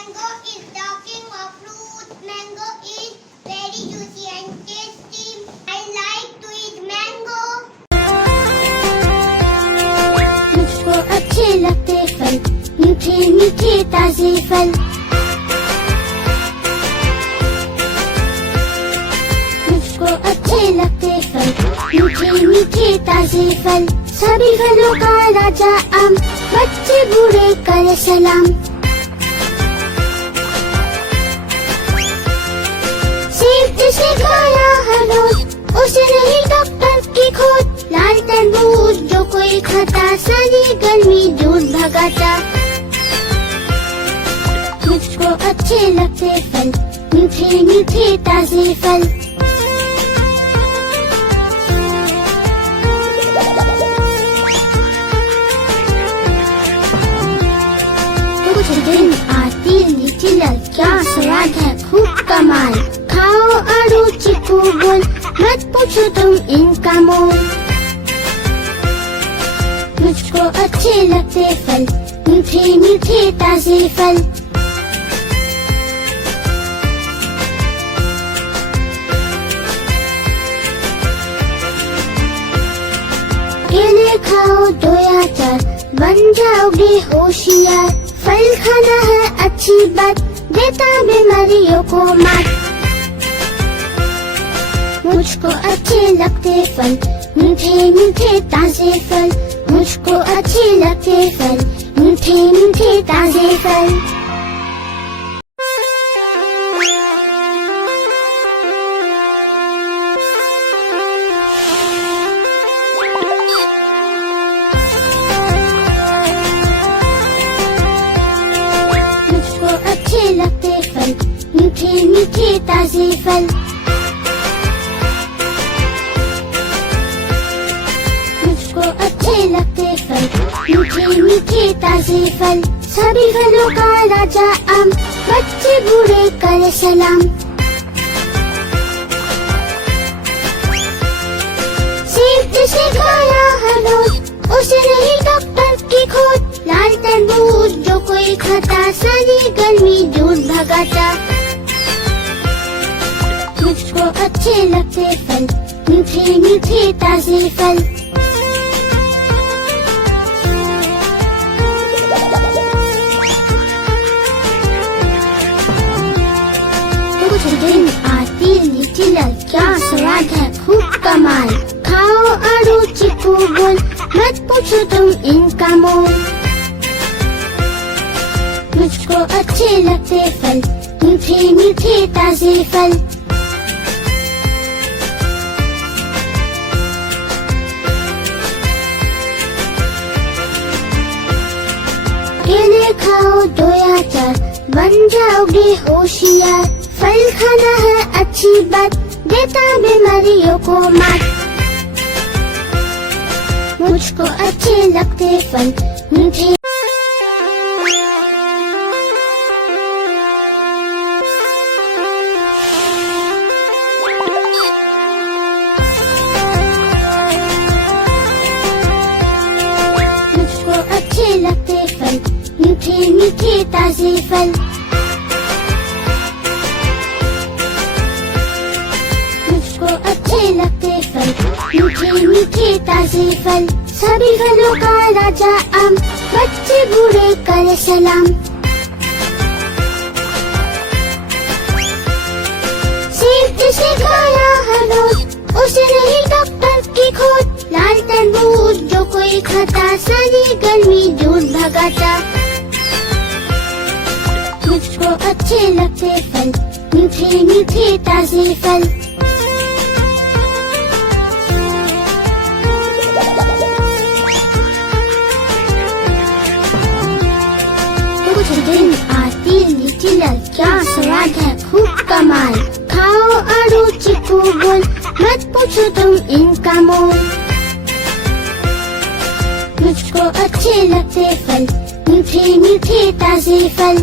mango is talking of fruit. Mango is very juicy and tasty. I like to eat mango. मुझको अच्छे लगते फल, मीठे मीठे ताजे फल। मुझको अच्छे लगते फल, मीठे मीठे ताजे फल। सभी फलों का राजा आम, बच्चे बूढ़े करे सलाम। सेब जिसे खाया हर रोज, उसे नहीं डॉक्टर की खोज। लाल तरबूज जो कोई खाता, सारी गर्मी दूर भगाता। मुझको अच्छे लगते फल, मीठे मीठे ताजे फल। कुछ दिन आती लीची लाल, क्या स्वाद है खूब कमाल। खाओ आड़ू चीकू बोल, मत पूछो तुम इनका मोल। मुझको अच्छे लगते फल, मीठे मीठे ताजे फल। केले खाओ दो या चार, बन जाओगे होशियार। फल खाना है अच्छी बात, देता बीमारियों को मात। मुझको अच्छे लगते फल, मीठे मीठे ताजे फल। मुझको अच्छे लगते फल, मीठे मीठे ताजे फल। मुझको अच्छे लगते फल, मीठे मीठे ताजे फल। मुझको अच्छे लगते फल, मीठे मीठे ताजे फल। सभी फलों का राजा आम, बच्चे बूढ़े करे सलाम। सेब जिसे खाया हर रोज, उसे नहीं डॉक्टर की खोज। लाल तरबूज जो कोई खाता, सारी गर्मी दूर भगाता। मुझको अच्छे लगते फल, मीठे मीठे ताजे फल। कुछ दिन आती लीची लाल, क्या स्वाद है खूब कमाल। खाओ आड़ू चीकू बोल, मत पूछो तुम इनका मोल। मुझको अच्छे लगते फल, मीठे मीठे ताजे फल। केले खाओ दो या चार, बन जाओगे होशियार। फल खाना है अच्छी बात, देता बीमारियों को मात। मुझको अच्छे लगते फल, मीठे। मुझको अच्छे लगते फल, मीठे मीठे ताजे फल। मुझको अच्छे लगते फल, मीठे मीठे ताजे फल। सभी फलों का राजा आम, बच्चे बूढ़े करे सलाम। सेब जिसे खाया हर रोज, उसे नहीं डॉक्टर की खोज। लाल तरबूज जो कोई खाता, सारी गर्मी दूर भगाता। मुझको अच्छे लगते फल, मीठे मीठे ताजे फल। कुछ दिन आती लीची लाल, क्या स्वाद है खूब कमाल। खाओ आड़ू चीकू बोल, मत पूछो तुम इनका मोल। मुझको अच्छे लगते फल, मीठे मीठे ताजे फल।